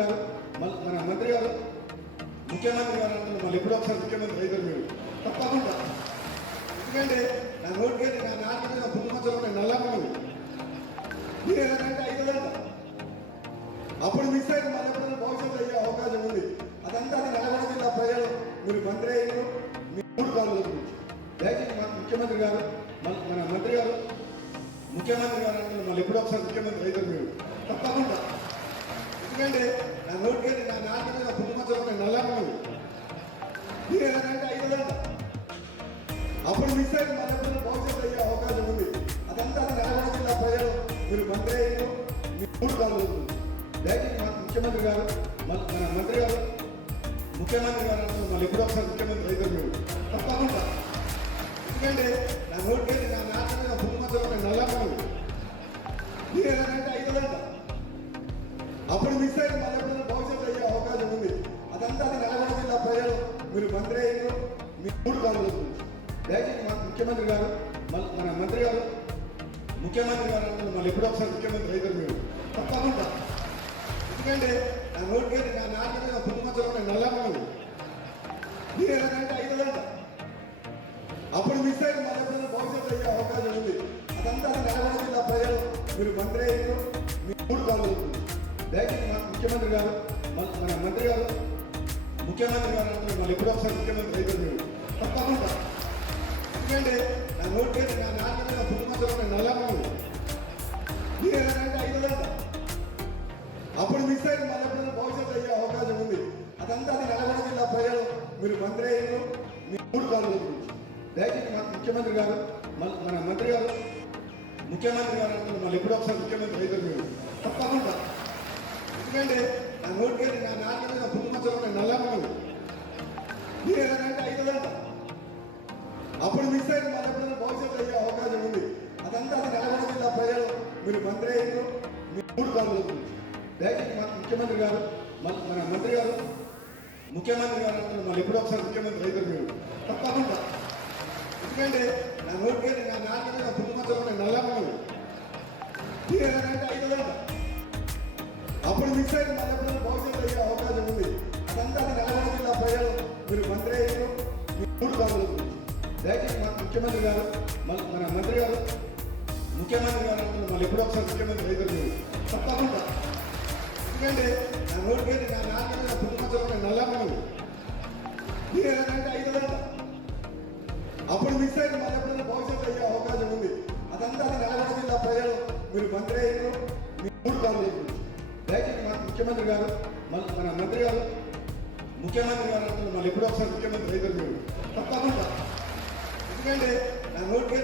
గారు మన మంత్రి గారు ముఖ్యమంత్రి గారు అంటున్నారు, మళ్ళీ ఎప్పుడో ఒకసారి ముఖ్యమంత్రి అవుతారు మీరు తప్పకుండా. ఎందుకంటే నా నోటికి నా నాటి మీద పుట్టుమచ్చలు నేను నల్లమ్మని మీరు ఏదంటే అవుతుందంట. అప్పుడు మిస్ అయితే మళ్ళీ ఎప్పుడైనా భవిష్యత్తు అయ్యే అవకాశం ఉంది. అదంతా నల్గొండ జిల్లా ప్రజలు మీరు మంత్రి అయ్యారు మీ 3 కాలువల గురించి. దయచేసి మా ముఖ్యమంత్రి గారు మన మంత్రి గారు ముఖ్యమంత్రి గారు అంటున్నారు, మళ్ళీ ఎప్పుడో ఒకసారి ముఖ్యమంత్రి అవుతారు మీరు తప్పకుండా. ఎందుకంటే నా నోటికి నా నాటి మీద పుట్టుమచ్చలు నేను నల్లమ్మని మీరు ఏదంటే అవుతుందంట. అప్పుడు మిస్ అయితే మళ్ళీ ఎప్పుడైనా భవిష్యత్తు అయ్యే అవకాశం ఉంది. అదంతా నల్గొండ జిల్లా ప్రజలు మీరు మంత్రి అయ్యారు మీ 3 కాలువల గురించి. దయచేసి మా ముఖ్యమంత్రి గారు మన మంత్రి గారు ముఖ్యమంత్రి గారు అంటున్నారు, మళ్ళీ ఎప్పుడో ఒకసారి ముఖ్యమంత్రి అవుతారు మీరు తప్పకుండా. ఎందుకంటే నా నోటికి నా నాటి మీద పుట్టుమచ్చలు నేను నల్లమ్మని మీరు ఏదంటే అవుతుందంట. అప్పుడు మిస్ అయితే మళ్ళీ ఎప్పుడైనా భవిష్యత్తు అయ్యే అవకాశం ఉంది. అదంతా నల్గొండ జిల్లా ప్రజలు మీరు మంత్రి అయ్యారు మీ 3 కాలువల గురించి. దయచేసి మా ముఖ్యమంత్రి గారు మన మంత్రి గారు ముఖ్యమంత్రి గారు అంటున్నారు, మళ్ళీ ఎప్పుడో ఒకసారి ముఖ్యమంత్రి అవుతారు మీరు తప్పకుండా. ఎందుకంటే నా నోటికి నా నాటి మీద పుట్టుమచ్చలు నేను నల్లమ్మని మీరు ఏదంటే అవుతుందంట. అప్పుడు మిస్ అయితే మళ్ళీ ఎప్పుడైనా భవిష్యత్తు అయ్యే అవకాశం ఉంది. అదంతా నల్గొండ జిల్లా ప్రజలు మీరు మంత్రి అయ్యారు మీ 3 కాలువల గురించి. దయచేసి మా ముఖ్యమంత్రి గారు మన మంత్రి గారు ముఖ్యమంత్రి గారు అంటున్నారు, మళ్ళీ ఎప్పుడో ఒకసారి ముఖ్యమంత్రి అవుతారు మీరు తప్పకుండా. ఎందుకంటే నా నోటికి నా నాటి మీద పుట్టుమచ్చలు నేను నల్లమ్మని మీరు ఏదంటే అవుతుందంట. అప్పుడు మిస్ అయితే మళ్ళీ ఎప్పుడైనా భవిష్యత్తు అయ్యే అవకాశం ఉంది. అదంతా నల్గొండ జిల్లా ప్రజలు మీరు మంత్రి అయ్యారు మీ 3 కాలువల గురించి. దయచేసి మా ముఖ్యమంత్రి గారు మన మంత్రి గారు ముఖ్యమంత్రి గారు అంటున్నారు, మళ్ళీ ఎప్పుడో ఒకసారి ముఖ్యమంత్రి అవుతారు మీరు తప్పకుండా. ఎందుకంటే నా నోటికి నా నాటి మీద పుట్టుమచ్చలు నేను నల్లమ్మని మీరు ఏదంటే అవుతుందంట. అప్పుడు మిస్ అయితే మళ్ళీ ఎప్పుడైనా భవిష్యత్తు అయ్యే అవకాశం ఉంది. అదంతా నల్గొండ జిల్లా ప్రజలు మీరు మంత్రి అయ్యారు మీ 3 కాలువల గురించి. దయచేసి మా ముఖ్యమంత్రి గారు మన మంత్రి గారు ముఖ్యమంత్రి గారు అంటున్నారు, మళ్ళీ ఎప్పుడో ఒకసారి ముఖ్యమంత్రి అవుతారు మీరు తప్పకుండా. ఎందుకంటే నా నోటికి నా నాటి మీద పుట్టుమచ్చలు నేను నల్లమ్మని మీరు ఏదంటే అవుతుందంట. అప్పుడు మిస్ అయితే మళ్ళీ ఎప్పుడైనా భవిష్యత్తు అయ్యే అవకాశం ఉంది. అదంతా నల్గొండ జిల్లా ప్రజలు మీరు మంత్రి అయ్యారు మీ 3 కాలువల గురించి. దయచేసి మా ముఖ్యమంత్రి గారు మన మంత్రి గారు ముఖ్యమంత్రి గారు అంటున్నారు, మళ్ళీ ఎప్పుడో ఒకసారి ముఖ్యమంత్రి అవుతారు మీరు తప్పకుండా. ఎందుకంటే నా నోటికి నా నాటి మీద పుట్టుమచ్చలు నేను నల్లమ్మని మీరు ఏదంటే అవుతుందంట. అప్పుడు మిస్ అయితే మళ్ళీ ఎప్పుడైనా భవిష్యత్తు అయ్యే అవకాశం ఉంది. అదంతా నల్గొండ జిల్లా ప్రజలు మీరు మంత్రి అయ్యారు మీ 3 కాలువల గురించి. దయచేసి మా ముఖ్యమంత్రి గారు మన మంత్రి గారు ముఖ్యమంత్రి గారు అంటున్నారు, మళ్ళీ ఎప్పుడో ఒకసారి ముఖ్యమంత్రి అవుతారు మీరు తప్పకుండా. ఎందుకంటే నా నోటికి